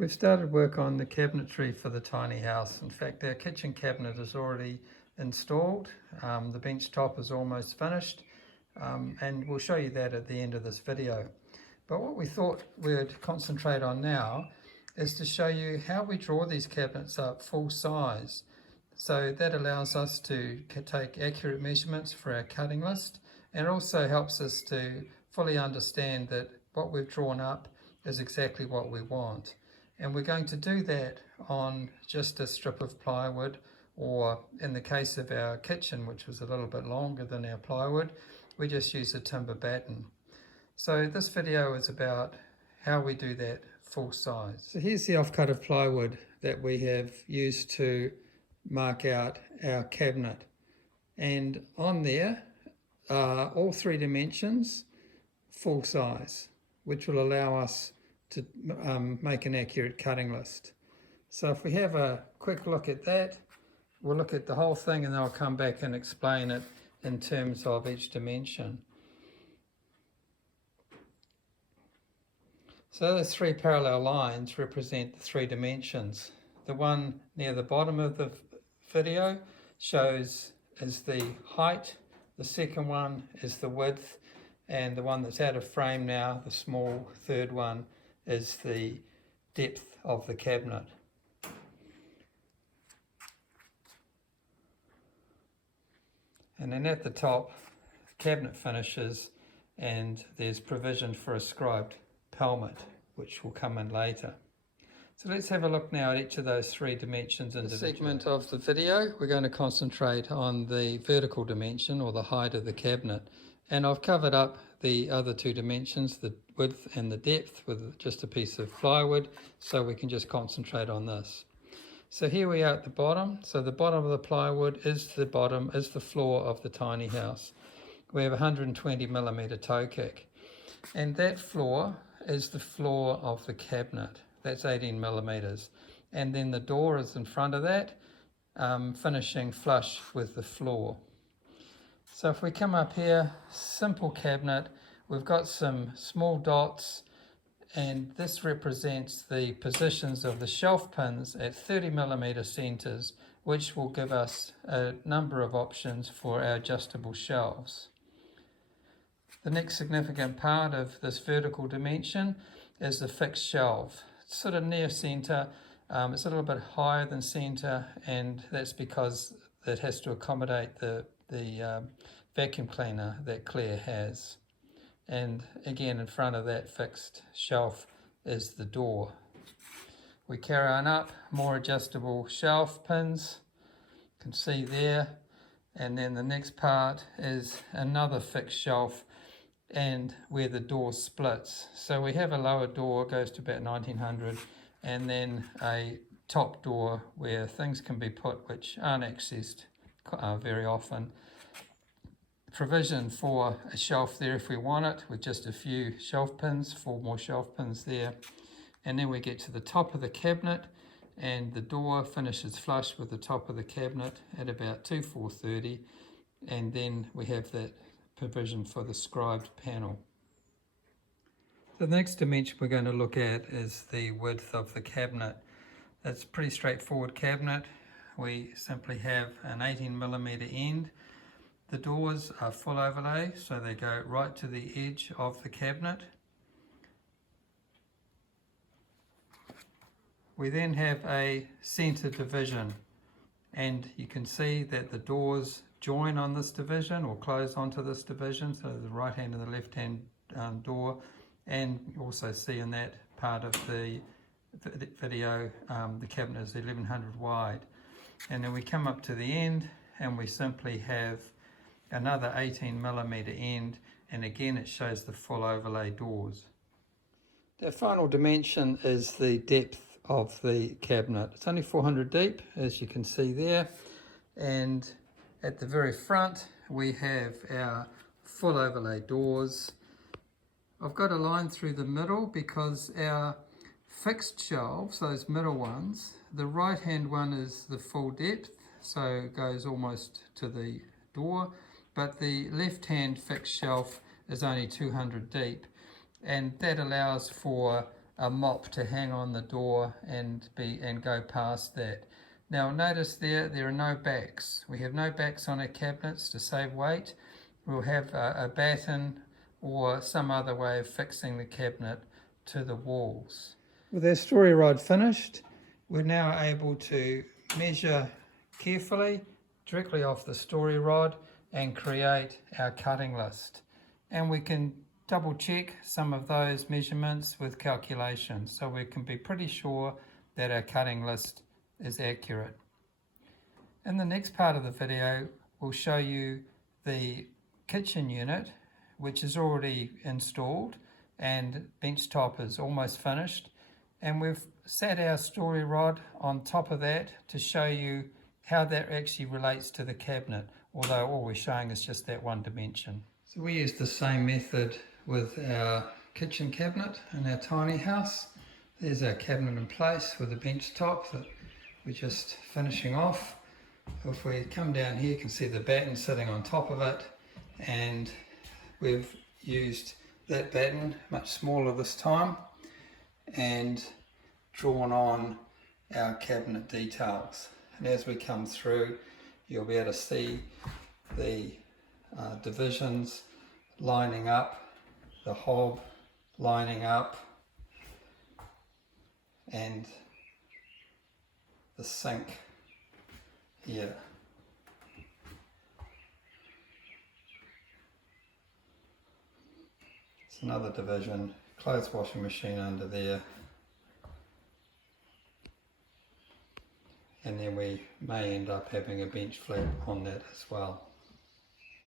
We've started work on the cabinetry for the tiny house. In fact, our kitchen cabinet is already installed. The bench top is almost finished, and we'll show you that at the end of this video. But what we thought we'd concentrate on now is to show you how we draw these cabinets up full size. So that allows us to take accurate measurements for our cutting list, and also helps us to fully understand that what we've drawn up is exactly what we want. And we're going to do that on just a strip of plywood, or in the case of our kitchen, which was a little bit longer than our plywood, we just use a timber batten. So this video is about how we do that full size. So here's the offcut of plywood that we have used to mark out our cabinet. And on there are all three dimensions full size, which will allow us to make an accurate cutting list. So if we have a quick look at that, we'll look at the whole thing and then I'll come back and explain it in terms of each dimension. So those three parallel lines represent the three dimensions. The one near the bottom of the video shows is the height, the second one is the width, and the one that's out of frame now, the small third one, is the depth of the cabinet. And then at the top, the cabinet finishes, and there's provision for a scribed pelmet, which will come in later. So let's have a look now at each of those three dimensions individually. The segment of the video, we're going to concentrate on the vertical dimension, or the height of the cabinet. And I've covered up the other two dimensions, the width and the depth, with just a piece of plywood, so we can just concentrate on this. So here we are at the bottom. So the bottom of the plywood is the floor of the tiny house. We have 120 millimeter toe kick, and that floor is the floor of the cabinet. That's 18 millimeters, and then the door is in front of that, finishing flush with the floor. So if we come up here, simple cabinet, we've got some small dots, and this represents the positions of the shelf pins at 30 millimeter centers, which will give us a number of options for our adjustable shelves. The next significant part of this vertical dimension is the fixed shelf. It's sort of near center, it's a little bit higher than center, and that's because it has to accommodate the vacuum cleaner that Claire has. And again, in front of that fixed shelf is the door. We carry on up, more adjustable shelf pins, you can see there, and then the next part is another fixed shelf, and where the door splits. So we have a lower door, goes to about 1900, and then a top door where things can be put which aren't accessed very often. Provision for a shelf there if we want it, with just a few shelf pins, 4 more shelf pins there. And then we get to the top of the cabinet, and the door finishes flush with the top of the cabinet at about 430, and then we have that provision for the scribed panel. The next dimension we're going to look at is the width of the cabinet. It's a pretty straightforward cabinet. We simply have an 18 millimeter end. The doors are full overlay, so they go right to the edge of the cabinet. We then have a center division, and you can see that the doors join on this division or close onto this division, so the right hand and the left hand door, and you also see in that part of the video the cabinet is 1100 wide. And then we come up to the end and we simply have another 18 millimeter end, and again it shows the full overlay doors. The final dimension is the depth of the cabinet. It's only 400 deep, as you can see there, and at the very front we have our full overlay doors. I've got a line through the middle because our fixed shelves, those middle ones, the right hand one is the full depth, so it goes almost to the door, but the left hand fixed shelf is only 200 deep, and that allows for a mop to hang on the door and go past that. Now notice there are no backs. We have no backs on our cabinets to save weight. We'll have a batten or some other way of fixing the cabinet to the walls. With our story rod finished, we're now able to measure carefully directly off the story rod and create our cutting list. And we can double check some of those measurements with calculations, so we can be pretty sure that our cutting list is accurate. In the next part of the video, we'll show you the kitchen unit, which is already installed and bench top is almost finished, and we've set our story rod on top of that to show you how that actually relates to the cabinet, although all we're showing is just that one dimension. So we use the same method with our kitchen cabinet in our tiny house. There's our cabinet in place with the bench top that we're just finishing off. If we come down here, you can see the batten sitting on top of it, and we've used that batten, much smaller this time, and drawn on our cabinet details. And as we come through, you'll be able to see the divisions lining up, the hob lining up, and the sink here. It's another division, clothes washing machine under there. And then we may end up having a bench flap on that as well.